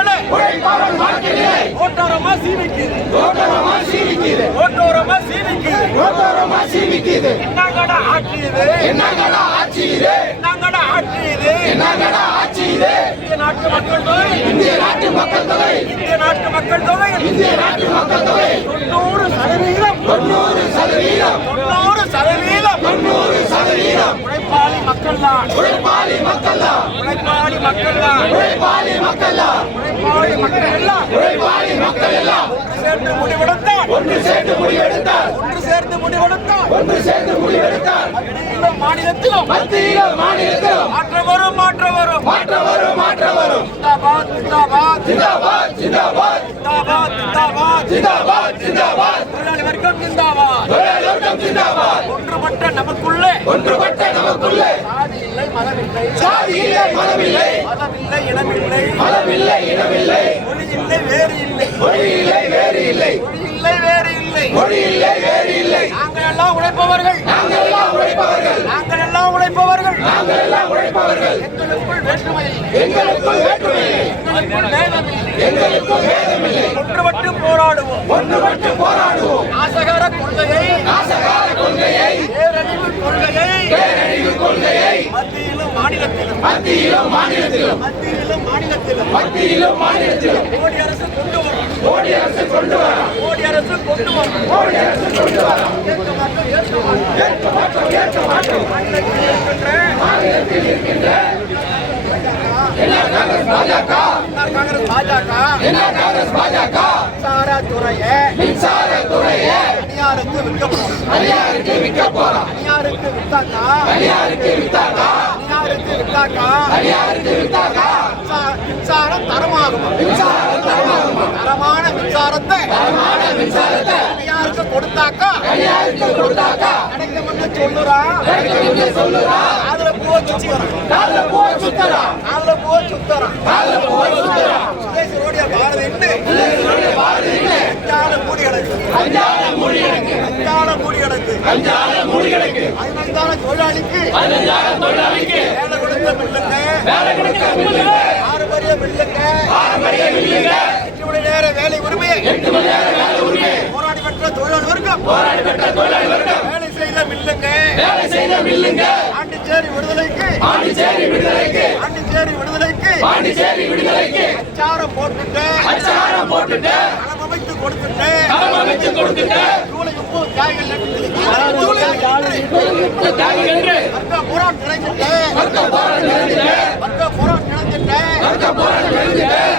வாழ்க்கை நிலை. ஓட்டோரமா சீவிக்குது ஓட்டோரமா சீவிக்குது ஓட்டோரமா சீவிக்குது ஓட்டோரமா சீவிக்குது என்னங்கடா ஆட்சியுது என்னங்கடா ஆட்சியுது என்னங்கடா ஆட்சியுது என்னங்கடா ஆட்சியுது இந்திய நாட்டு மக்கள் இந்திய நாட்டு மக்கள் தொகை. இந்திய நாட்டு மக்கள் தொகை. இந்திய நாட்டு மக்கள் தொகை தொண்ணூறு சதவீதம். தொண்ணூறு மக்கள் மக்கள் தான் மக்கள் தான் மக்கள் மக்கள் மக்கள் சேர்ந்து முடிவெடுத்தார் ஒன்று ஒன்று சேர்ந்து முடிவெடுத்தார் ஒன்று சேர்ந்து முடிவெடுத்தார் மாநிலத்திலும் மத்தியிலும் மாநிலத்திலும். மாற்ற வரும் மாற்ற வர்க்கம் ஜிந்தாபாத் தொழிலாளி வர்க்கம் ஜிந்தாபாத் ஒன்றுபட்ட நமக்குள்ளே. ஒன்று மதமில்லை சாதி இல்லை மதமில்லை. மதமில்லை இனமில்லை. மதமில்லை இனமில்லை. மொழி இல்லை வேறு இல்லை மொழி இல்லை வேறு இல்லை மொழி இல்லை வேறு இல்லை மொழி இல்லை வேறு இல்லை நாங்கள் எல்லாம் உழைப்பவர்கள். நாங்கள் எல்லாம் உழைப்பவர்கள். நாங்கள் எல்லாம் உழைப்பவர்கள். நாங்கள் எல்லாம் உழைப்பவர்கள். எங்களுக்குள் வேற்றுமை இல்லை. எங்களுக்குள் வேற்றுமை இல்லை. எங்களுக்குள் வேதம் இல்லை. எங்களுக்குள் வேதமில்லை ஒன்றுபட்டு மத்தியிலும் மாநிலத்திலும். மத்தியிலும் மாநிலத்திலும். மத்தியிலும் மாநிலத்திலும். மோடி அரசு கொண்டு வரும் மோடி அரசு கொண்டு வரலாம் மோடி அரசு கொண்டு வரும் மோடி அரசு கொண்டு வரலாம் ஏற்க மாட்டோம் ஏற்க மாட்டோம். ஏற்க மாட்டோம் மாநிலத்தில் இருக்கின்ற காங்கிரஸ் பாஜக. காங்கிரஸ் பாஜக. என்ன காங்கிரஸ் பாஜக. மின்சார துறையை மின்சார துறையை தனியாருக்கு விற்க போறோம். தனியாருக்கு விற்க போறோம். தனியாருக்கு வித்தாக்கா? தனியாருக்கு வித்தாக்கா? மின்சாரத்தை மின்சாரத்தை யாருக்கு கொடுத்தாக்கா? யாருக்கு கொடுத்தாக்கா நடக்கமன்னு சொல்லுறா. நடக்கமன்னு சொல்லுறா அதுல பூ சுத்துறா அதுல பூ சுத்துறா. அதுல பூ சுத்துறா அதுல பூ சுத்துறா சுதேசி ரோடிய பாரதி இல்லை சுதேசி ரோடிய பாரதி இல்லை அஞ்சால மூடி கிடக்கு அஞ்சால மூடி கிடக்கு அஞ்சால மூடி கிடக்கு தொழிலாளிக்கு பதினஞ்சால தொழிலாளிக்கு இல்லைங்க பாரம்பரியம் இல்லைங்க எட்டு வேலை உரிமையை எட்டு மணி போராடி பெற்ற தொழிலாளி போராடி பெற்ற வேலை செய்த மில்லுங்க வேலை செய்த மில்லுங்க ஆண்டிச்சேரி விடுதலைக்கு. ஆண்டிச்சேரி விடுதலைக்கு. ஆண்டிச்சேரி விடுதலைக்கு. ஆண்டிச்சேரி விடுதலைக்கு. அச்சாரம் போட்டுட்டு. அச்சாரம் போட்டுட்டு. அளவமைத்து கொடுத்துட்டு. அளவமைத்து கொடுத்துட்டு. ஜூலை முப்பது காய்கள் ஜூலை முப்பது காய்கள் போராட்டம் muerte bendita.